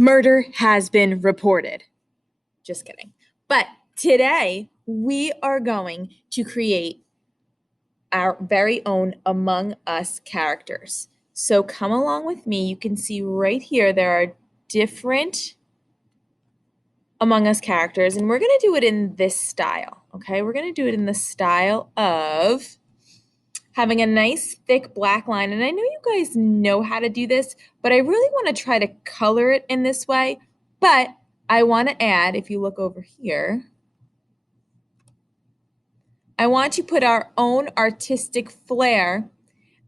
Murder has been reported. Just kidding. But today we are going to create our very own Among Us characters. So come along with me. You can see right here there are different Among Us characters, and we're going to do it in this style, okay? We're going to do it in the style of having a nice thick black line. And I know you guys know how to do this, but I really want to try to color it in this way. But I want to add, if you look over here, I want to put our own artistic flair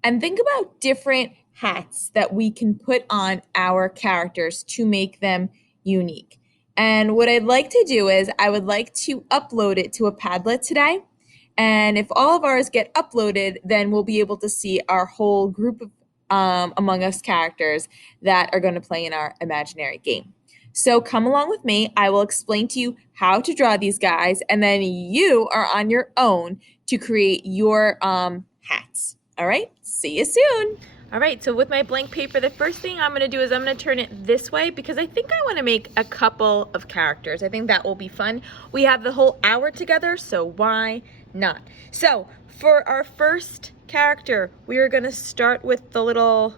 and think about different hats that we can put on our characters to make them unique. And what I'd like to do is I would like to upload it to a Padlet today. And if all of ours get uploaded, then we'll be able to see our whole group of Among Us characters that are going to play in our imaginary game. So come along with me. I will explain to you how to draw these guys, and then you are on your own to create your hats. All right, see you soon. All right, so with my blank paper, the first thing I'm going to do is I'm going to turn it this way because I think I want to make a couple of characters. I think that will be fun. We have the whole hour together, so why not? So for our first character, we are going to start with the little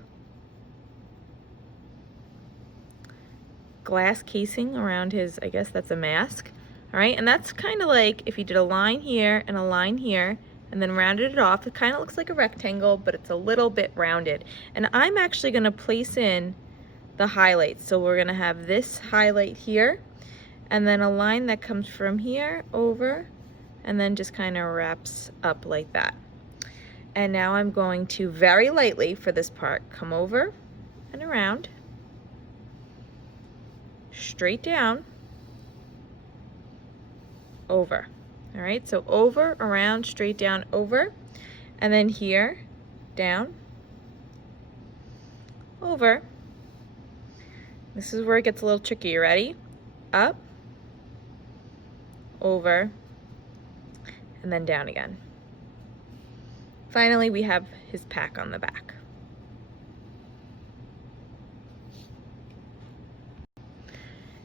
glass casing around his, I guess that's a mask. All right, and that's kind of like if you did a line here and a line here and then rounded it off, it kind of looks like a rectangle, but it's a little bit rounded. And I'm actually going to place in the highlights. So we're going to have this highlight here and then a line that comes from here over and then just kind of wraps up like that. And now I'm going to very lightly for this part come over and around, straight down, over. All right, so over, around, straight down, over, and then here, down, over. This is where it gets a little tricky. You ready? Up, over, and then down again. Finally, we have his pack on the back.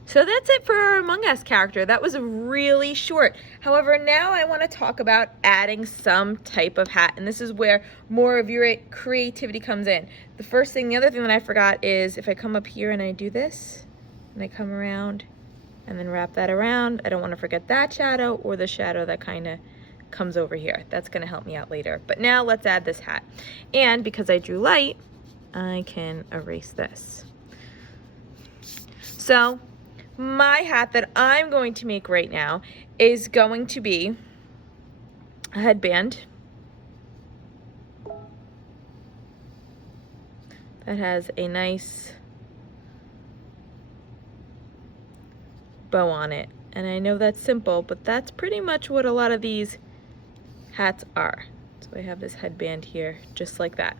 So that's it for our Among Us character. That was really short. However, now I want to talk about adding some type of hat, and this is where more of your creativity comes in. The other thing that I forgot is if I come up here and I do this, and I come around and then wrap that around, I don't want to forget that shadow or the shadow that kind of comes over here. That's going to help me out later. But now let's add this hat. And because I drew light, I can erase this. So my hat that I'm going to make right now is going to be a headband that has a nice bow on it. And I know that's simple, but that's pretty much what a lot of these hats are. So I have this headband here, just like that.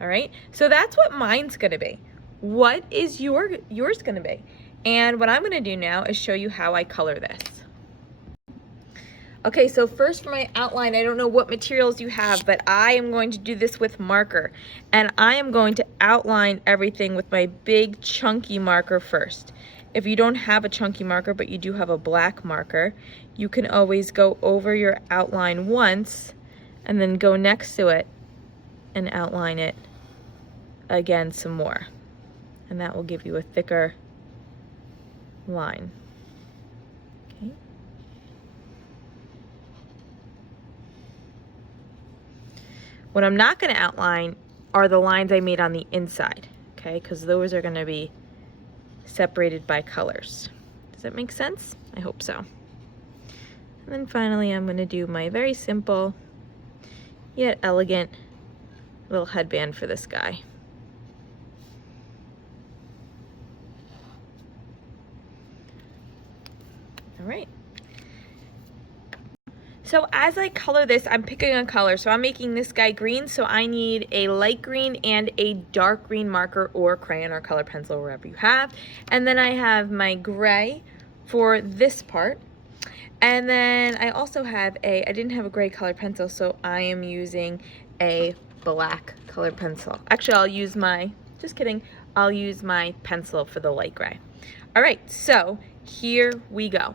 All right, so that's what mine's gonna be. What is yours gonna be? And what I'm going to do now is show you how I color this. Okay, so first for my outline, I don't know what materials you have, but I am going to do this with marker. And I am going to outline everything with my big chunky marker first. If you don't have a chunky marker, but you do have a black marker, you can always go over your outline once and then go next to it and outline it again some more. And that will give you a thicker line. Okay. What I'm not going to outline are the lines I made on the inside, okay, because those are going to be separated by colors. Does that make sense? I hope so. And then finally I'm going to do my very simple yet elegant little headband for this guy. All right. So as I color this, I'm picking a color. So I'm making this guy green, so I need a light green and a dark green marker or crayon or color pencil, wherever you have. And then I have my gray for this part. And then I also have I didn't have a gray color pencil, so I am using a black color pencil. Actually, I'll use just kidding, I'll use my pencil for the light gray. All right, so here we go.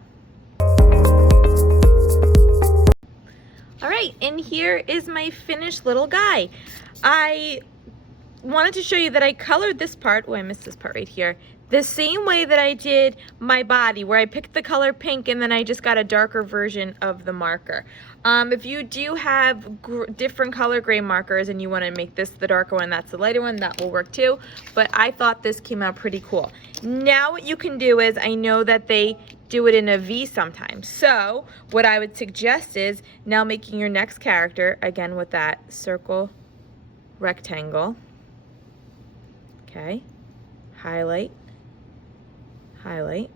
All right, and here is my finished little guy. I wanted to show you that I colored this part, oh I missed this part right here, the same way that I did my body, where I picked the color pink and then I just got a darker version of the marker. If you do have different color gray markers and you want to make this the darker one, that's the lighter one, that will work too, but I thought this came out pretty cool. Now what you can do is, I know that they do it in a V sometimes, so what I would suggest is now making your next character, again with that circle, rectangle, okay, highlight, highlight,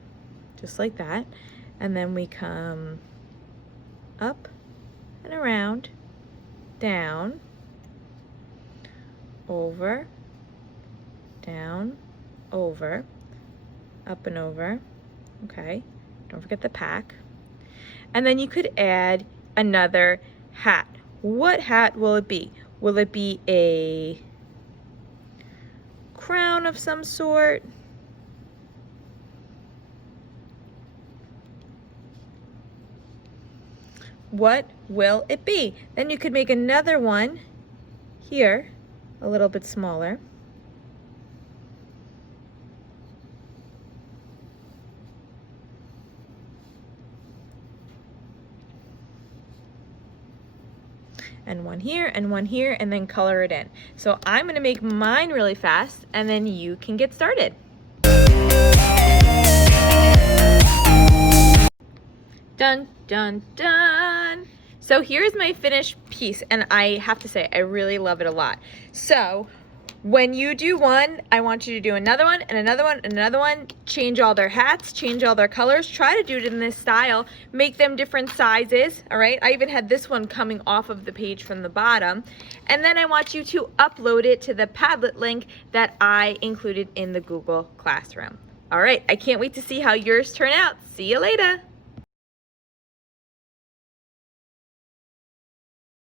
just like that, and then we come up and around, down, over, down, over, up and over, okay, don't forget the pack, and then you could add another hat. What hat will it be? Will it be a crown of some sort? What will it be? Then you could make another one here, a little bit smaller. And one here, and one here, and then color it in. So I'm gonna make mine really fast, and then you can get started. Dun, dun, dun. So here's my finished piece, and I have to say, I really love it a lot. So when you do one, I want you to do another one, and another one, and another one. Change all their hats, change all their colors. Try to do it in this style. Make them different sizes, all right? I even had this one coming off of the page from the bottom. And then I want you to upload it to the Padlet link that I included in the Google Classroom. All right, I can't wait to see how yours turn out. See you later.